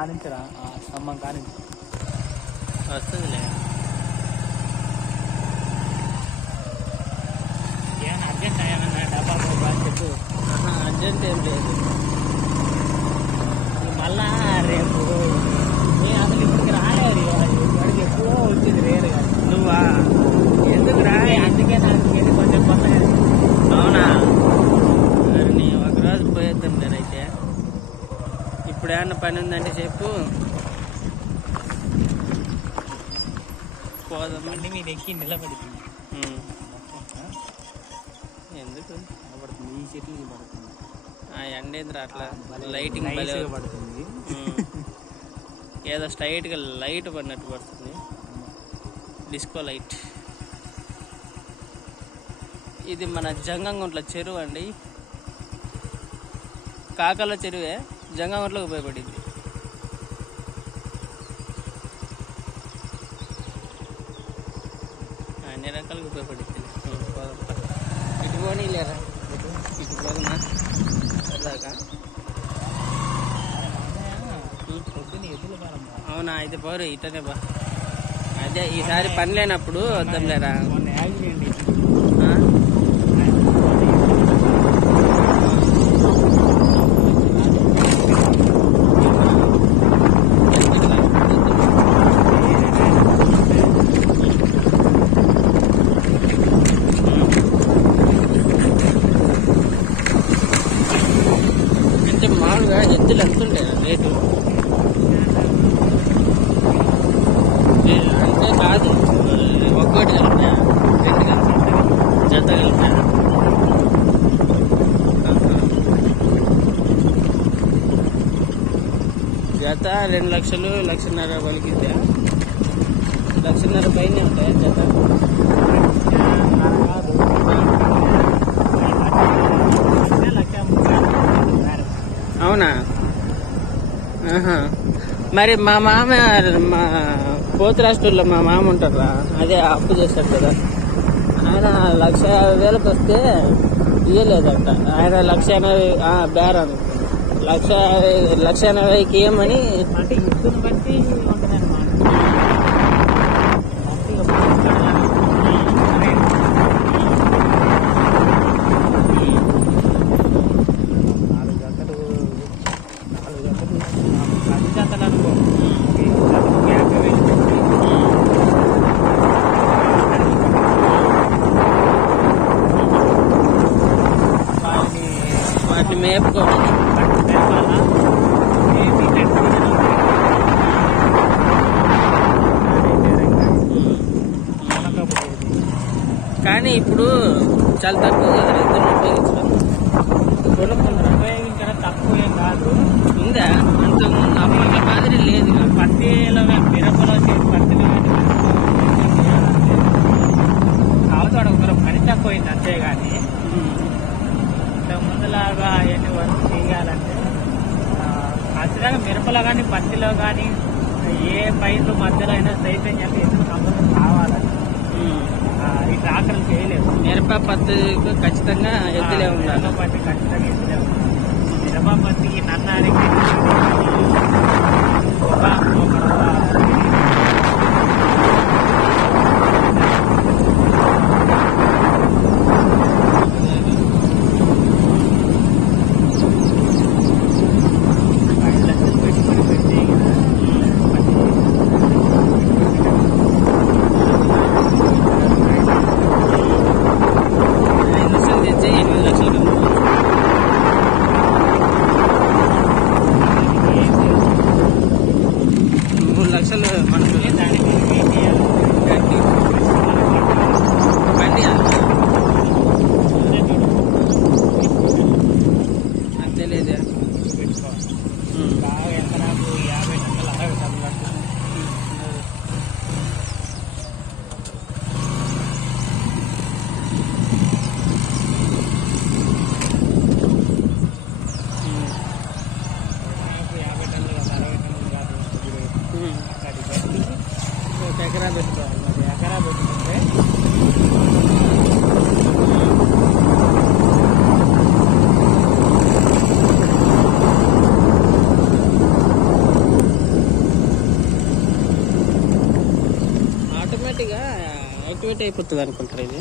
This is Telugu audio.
ఆనించరా స్తంభం కానించు వస్తుందిలే. ఏమన్నా అర్జెంట్ ఏమన్నా డబ్బా చెప్పు. అర్జెంట్ ఏం లేదు. మళ్ళా రేపు అసలు ఇప్పటికి రాలేదు. ఇప్పటికి ఎప్పుడో వచ్చింది రేరు. నువ్వా ఎందుకు రా? అందుకే నాకు కొంచెం కొత్తగా. అవునా? మరి నీ ఒకరోజు పోయేద్దాం నేనైతే. ఇప్పుడు ఏమన్నా పని ఉందంటే చెప్పు, పోదాం. బండి మీద ఎక్కి నిలబడుతుంది. ఎందుకు నిలబడుతుంది? ఈ చెట్లు పడుతుంది. ఎండేంద్ర అట్లా లైటింగ్ పడుతుంది. ఏదో స్ట్రైట్గా లైట్ పడినట్టు పడుతుంది, డిస్కో లైట్. ఇది మన జంగంగుంట్ల చెరువు అండి. కాకల చెరువే జంగంగుంట్లోకి ఉపయోగపడింది. అన్ని రకాలుగా ఉపయోగపడింది. ఇటు పోనీ లేరా? ఇటు పోదునా సరదాకా? అవునా? అయితే పోరు, ఇటనే బా. అదే ఈసారి పని లేనప్పుడు వద్దాం లేరా? అంటే మామూలుగా ఎద్దులు ఎంతుండే రేటు? అంటే కాదు, ఒక్కోటి కలిపా, రెండు కలిపా, జత కలిపా. జత 2 లక్షలు, 1,50,000 పలికిద్దా? 1,50,000 పైనే ఉంటాయా జత? అవునా? మరి మా మామ, మా పోతురాష్ట్రంలో మా మామ ఉంటారా, అదే అప్పు చేశాడు కదా ఆయన. 1,50,000 వస్తే ఇయ్యలేదంట ఆయన. 1,80,000 బేరం, 1,80,000కి ఏమని. అంటే ఇస్తుని బట్టి ఉంటుంది అన్నమాట. వాటిని మేపుకోవాలి. కానీ ఇప్పుడు చాలా తక్కువ కదా రైతులు ఉపయోగించడం. ఉపయోగించడం తక్కువ ఏం కాదు. ఉందా? అంతకుముందు అప్పటి మాదిరి లేదు. పత్తిలో మిరపలో పత్తిలో కావతోడ ఒకరు పని తక్కువైంది అంతేగాని ఇంతకు ముందులాగా అవన్నీ వర్క్ చేయాలంటే ఖచ్చితంగా మిరపలో కానీ పత్తిలో కానీ ఏ పైరు మధ్యలో అయినా చైతన్యం ఎందుకు కంపల్సరీ కావాలని ఈ ట్రాక్టర్లు చేయలేదు. మిరప పత్తికి ఖచ్చితంగా ఎద్దులే ఉండాలి. మిరప పత్తి ఖచ్చితంగా ఎద్దులే ఉండాలి. మిరప పత్తికి నన్నానికి ఎకరా పెట్టుకోవాలి. ఎకరా పెట్టుకుంటే ఆటోమేటిక్గా యాక్టివేట్ అయిపోతుంది అనుకుంటారు ఇది.